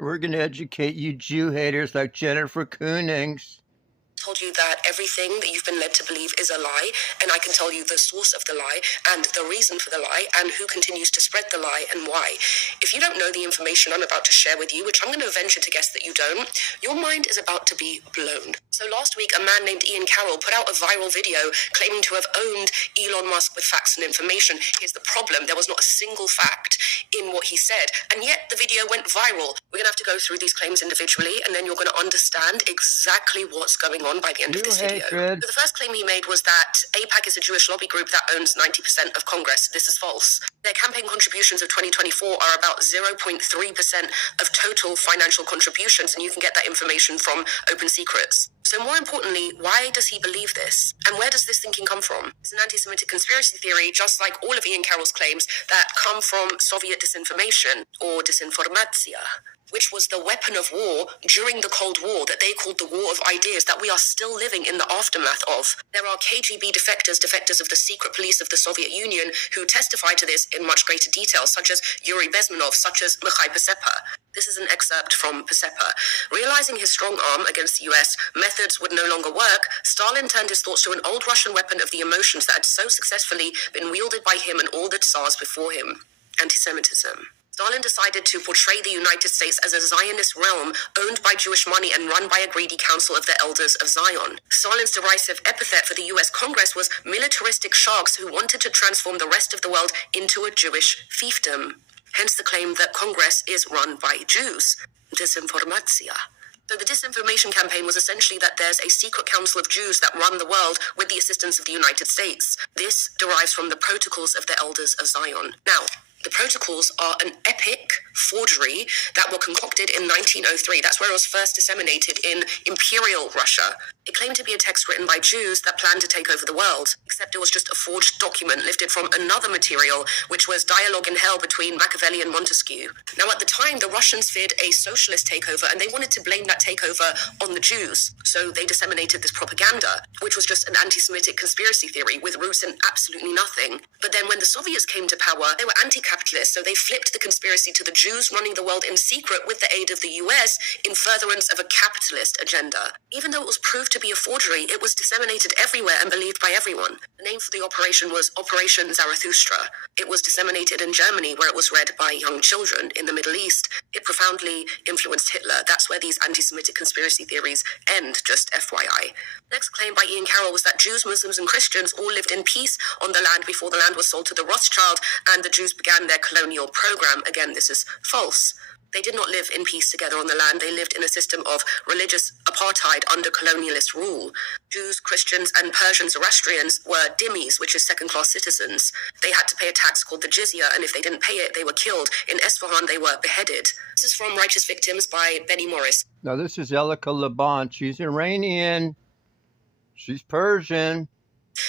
We're going to educate you Jew haters like Jennifer Koonings. Told you that everything that you've been led to believe is a lie, and I can tell you the source of the lie and the reason for the lie and who continues to spread the lie and why. If you don't know the information I'm about to share with you, which I'm going to venture to guess that you don't, your mind is about to be blown. So last week, a man named Ian Carroll put out a viral video claiming to have owned Elon Musk with facts and information. Here's the problem. There was not a single fact in what he said, and yet the video went viral. We're going to have to go through these claims individually, and then you're going to understand exactly what's going on by the end of this video. So the first claim he made was that AIPAC is a Jewish lobby group that owns 90% of Congress. This is false. Their campaign contributions of 2024 are about 0.3% of total financial contributions, and you can get that information from Open Secrets. So more importantly, why does he believe this? And where does this thinking come from? It's an anti-Semitic conspiracy theory, just like all of Ian Carroll's claims, that come from Soviet disinformation, or disinformatia, which was the weapon of war during the Cold War that they called the War of Ideas that we are still living in the aftermath of. There are KGB defectors of the secret police of the Soviet Union who testify to this in much greater detail, such as Yuri Bezmenov, such as Mikhail Pacepa. This is an excerpt from Pacepa. Realizing his strong arm against the US methods would no longer work, Stalin turned his thoughts to an old Russian weapon of the emotions that had so successfully been wielded by him and all the Tsars before him: anti-Semitism. Stalin decided to portray the United States as a Zionist realm owned by Jewish money and run by a greedy council of the elders of Zion. Stalin's derisive epithet for the US Congress was militaristic sharks who wanted to transform the rest of the world into a Jewish fiefdom. Hence the claim that Congress is run by Jews. Disinformatia. So the disinformation campaign was essentially that there's a secret council of Jews that run the world with the assistance of the United States. This derives from the Protocols of the Elders of Zion. Now, the Protocols are an epic forgery that were concocted in 1903. That's where it was first disseminated in Imperial Russia. It claimed to be a text written by Jews that planned to take over the world, except it was just a forged document lifted from another material, which was Dialogue in Hell between Machiavelli and Montesquieu. Now, at the time, the Russians feared a socialist takeover, and they wanted to blame that takeover on the Jews. So they disseminated this propaganda, which was just an anti-Semitic conspiracy theory with roots in absolutely nothing. But then when the Soviets came to power, they were anti-capitalist, so they flipped the conspiracy to the Jews running the world in secret with the aid of the US in furtherance of a capitalist agenda. Even though it was proved to be a forgery, it was disseminated everywhere and believed by everyone. The name for the operation was Operation Zarathustra. It was disseminated in Germany, where it was read by young children. In the Middle East, it profoundly influenced Hitler. That's where these anti-Semitic conspiracy theories end, just FYI. Next claim by Ian Carroll was that Jews, Muslims, and Christians all lived in peace on the land before the land was sold to the Rothschild, and the Jews began their colonial program. Again, this is false. They did not live in peace together on the land. They lived in a system of religious apartheid under colonialist rule. Jews, Christians, and Persian Zoroastrians were dhimmis, which is second-class citizens. They had to pay a tax called the jizya, and if they didn't pay it, they were killed. In Esfahan, they were beheaded. This is from Righteous Victims by Benny Morris. Now, this is ElicaLeBon. She's Iranian. She's Persian.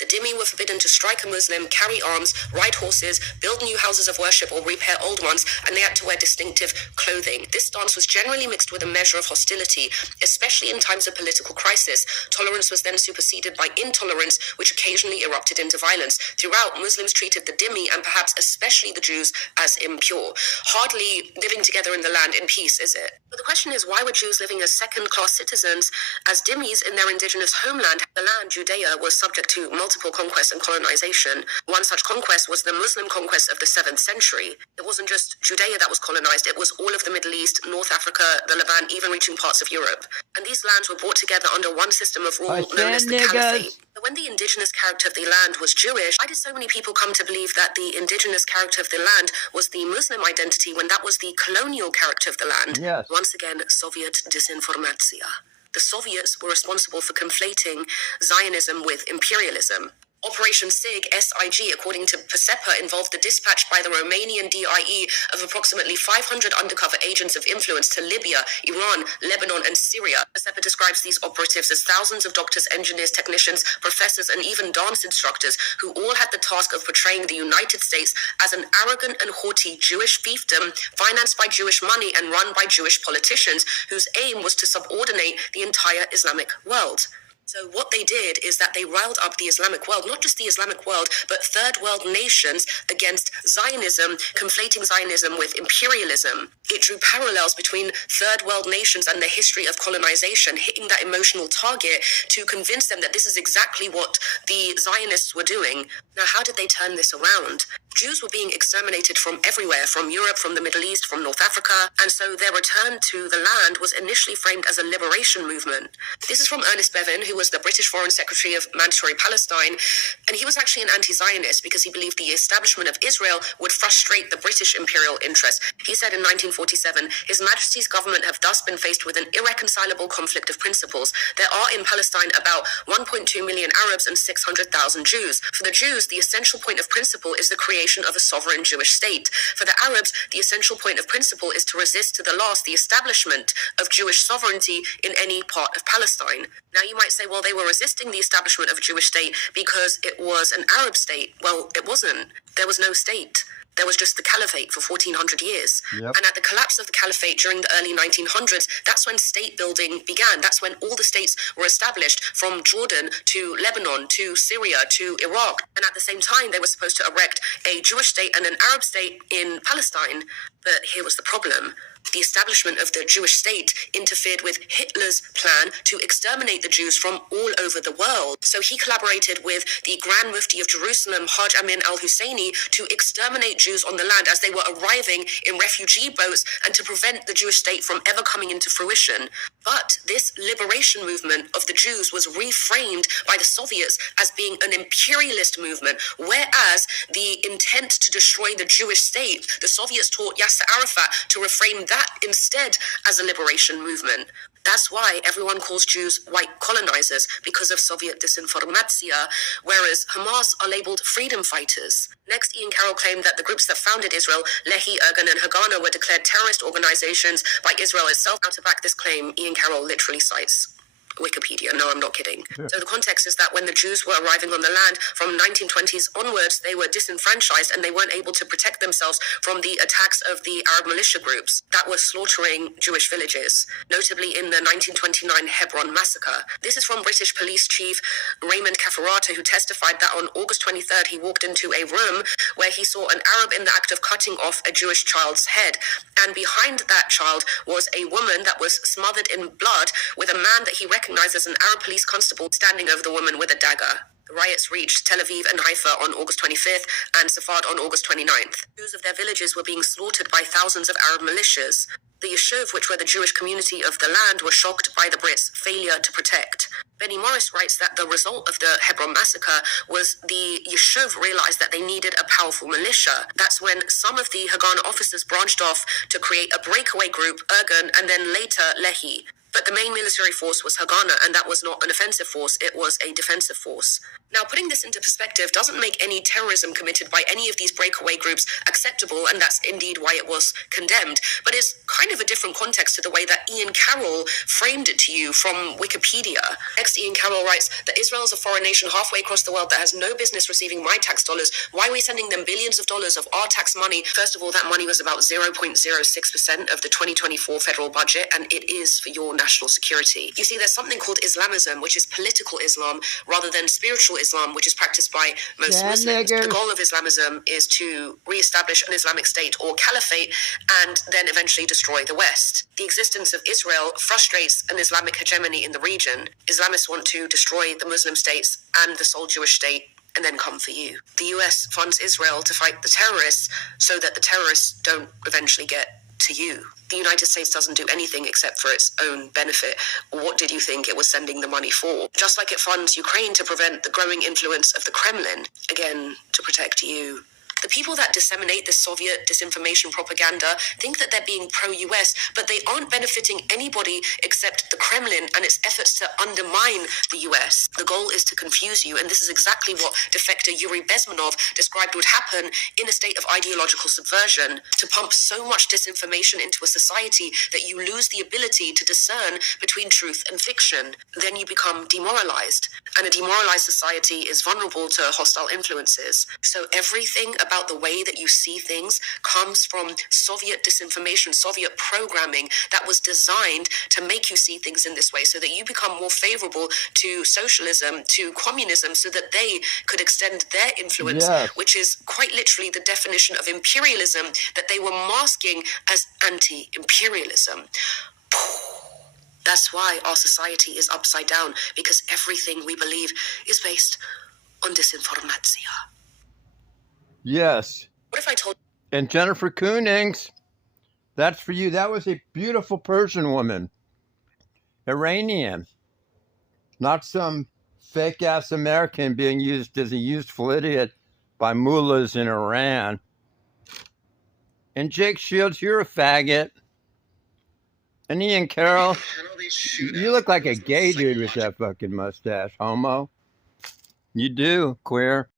The dhimmi were forbidden to strike a Muslim, carry arms, ride horses, build new houses of worship or repair old ones, and they had to wear distinctive clothing. This stance was generally mixed with a measure of hostility, especially in times of political crisis. Tolerance was then superseded by intolerance, which occasionally erupted into violence. Throughout, Muslims treated the dhimmi, and perhaps especially the Jews, as impure. Hardly living together in the land in peace, is it? But the question is, why were Jews living as second-class citizens, as dhimmis in their indigenous homeland? The land, Judea, was subject to multiple conquests and colonization. One such conquest was the Muslim conquest of the 7th century. It wasn't just Judea that was colonized, it was all of the Middle East, North Africa, the Levant, even reaching parts of Europe. And these lands were brought together under one system of rule known as the Caliphate. But when the indigenous character of the land was Jewish, why did so many people come to believe that the indigenous character of the land was the Muslim identity when that was the colonial character of the land? Yes. Once again, Soviet disinformatia. The Soviets were responsible for conflating Zionism with imperialism. Operation SIG, S-I-G, according to Pacepa, involved the dispatch by the Romanian DIE of approximately 500 undercover agents of influence to Libya, Iran, Lebanon, and Syria. Pacepa describes these operatives as thousands of doctors, engineers, technicians, professors, and even dance instructors who all had the task of portraying the United States as an arrogant and haughty Jewish fiefdom financed by Jewish money and run by Jewish politicians whose aim was to subordinate the entire Islamic world. So what they did is that they riled up the Islamic world, not just the Islamic world, but third world nations against Zionism, conflating Zionism with imperialism. It drew parallels between third world nations and the history of colonization, hitting that emotional target to convince them that this is exactly what the Zionists were doing. Now, how did they turn this around? Jews were being exterminated from everywhere, from Europe, from the Middle East, from North Africa, and so their return to the land was initially framed as a liberation movement. This is from Ernest Bevin, who was the British Foreign Secretary of Mandatory Palestine, and he was actually an anti-Zionist because he believed the establishment of Israel would frustrate the British imperial interest. He said in 1947, His Majesty's government have thus been faced with an irreconcilable conflict of principles. There are in Palestine about 1.2 million Arabs and 600,000 Jews. For the Jews, the essential point of principle is the creation of a sovereign Jewish state. For the Arabs, the essential point of principle is to resist to the last the establishment of Jewish sovereignty in any part of Palestine. Now you might say, well, they were resisting the establishment of a Jewish state because it was an Arab state. Well, it wasn't. There was no state. There was just the caliphate for 1400 years. Yep. And at the collapse of the caliphate during the early 1900s, that's when state building began. That's when all the states were established, from Jordan to Lebanon to Syria to Iraq. And at the same time, they were supposed to erect a Jewish state and an Arab state in Palestine. But here was the problem. The establishment of the Jewish state interfered with Hitler's plan to exterminate the Jews from all over the world. So he collaborated with the Grand Mufti of Jerusalem, Hajj Amin al-Husseini, to exterminate Jews on the land as they were arriving in refugee boats and to prevent the Jewish state from ever coming into fruition. But this liberation movement of the Jews was reframed by the Soviets as being an imperialist movement, whereas the intent to destroy the Jewish state, the Soviets taught Yasser Arafat to reframe that instead as a liberation movement. That's why everyone calls Jews white colonizers, because of Soviet disinformatia, whereas Hamas are labeled freedom fighters. Next, Ian Carroll claimed that the groups that founded Israel, Lehi, Ergun, and Haganah, were declared terrorist organizations by Israel itself. Now, to back this claim, Ian Carroll literally cites Wikipedia. No, I'm not kidding. Yeah. So the context is that when the Jews were arriving on the land from 1920s onwards, they were disenfranchised and they weren't able to protect themselves from the attacks of the Arab militia groups that were slaughtering Jewish villages, notably in the 1929 Hebron massacre. This is from British Police Chief Raymond Cafferata, who testified that on August 23rd, he walked into a room where he saw an Arab in the act of cutting off a Jewish child's head. And behind that child was a woman that was smothered in blood with a man that he recognized as an Arab police constable standing over the woman with a dagger. The riots reached Tel Aviv and Haifa on August 25th and Safad on August 29th. Jews of their villages were being slaughtered by thousands of Arab militias. The Yishuv, which were the Jewish community of the land, were shocked by the Brits' failure to protect. Benny Morris writes that the result of the Hebron massacre was the Yishuv realized that they needed a powerful militia. That's when some of the Haganah officers branched off to create a breakaway group, Ergun, and then later Lehi. But the main military force was Haganah, and that was not an offensive force, it was a defensive force. Now, putting this into perspective doesn't make any terrorism committed by any of these breakaway groups acceptable, and that's indeed why it was condemned. But it's kind of a different context to the way that Ian Carroll framed it to you from Wikipedia. Next, Ian Carroll writes that Israel is a foreign nation halfway across the world that has no business receiving my tax dollars. Why are we sending them billions of dollars of our tax money? First of all, that money was about 0.06% of the 2024 federal budget, and it is for your national security. You see, there's something called Islamism, which is political Islam, rather than spiritual Islam, which is practiced by most Muslims. The goal of Islamism is to re-establish an Islamic state or caliphate and then eventually destroy the West. The existence of Israel frustrates an Islamic hegemony in the region. Islamists want to destroy the Muslim states and the sole Jewish state and then come for you. The US funds Israel to fight the terrorists so that the terrorists don't eventually get to you. The United States doesn't do anything except for its own benefit. What did you think it was sending the money for? Just like it funds Ukraine to prevent the growing influence of the Kremlin, again, to protect you. The people that disseminate this Soviet disinformation propaganda think that they're being pro-US, but they aren't benefiting anybody except the Kremlin and its efforts to undermine the US. The goal is to confuse you, and this is exactly what defector Yuri Bezmenov described would happen in a state of ideological subversion, to pump so much disinformation into a society that you lose the ability to discern between truth and fiction. Then you become demoralized, and a demoralized society is vulnerable to hostile influences. So everything about about the way that you see things comes from Soviet disinformation, Soviet programming that was designed to make you see things in this way so that you become more favorable to socialism, to communism, so that they could extend their influence, Yes. which is quite literally the definition of imperialism that they were masking as anti-imperialism. That's why our society is upside down, because everything we believe is based on disinformation. Yes. What if I told And Jennifer Koonings, that's for you. That was a beautiful Persian woman. Iranian. Not some fake-ass American being used as a useful idiot by mullahs in Iran. And Jake Shields, you're a faggot. And Ian Carroll, you look like a gay dude with that fucking mustache, homo. You do, queer.